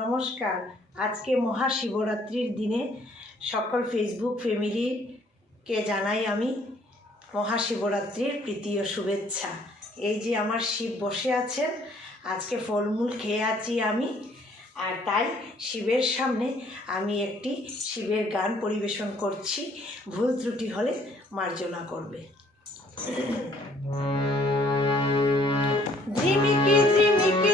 নমস্কার। আজকে মহাশিবরাত্রির দিনে সকল ফেসবুক ফ্যামিলিকে জানাই আমি মহাশিবরাত্রির প্রীতি ও শুভেচ্ছা। এই যে আমার শিব বসে আছেন, আজকে ফলমূল খেয়ে আছি আমি, আর তাই শিবের সামনে আমি একটি শিবের গান পরিবেশন করছি। ভুল ত্রুটি হলে মার্জনা করবে। ঝিমিকি ঝিমিকি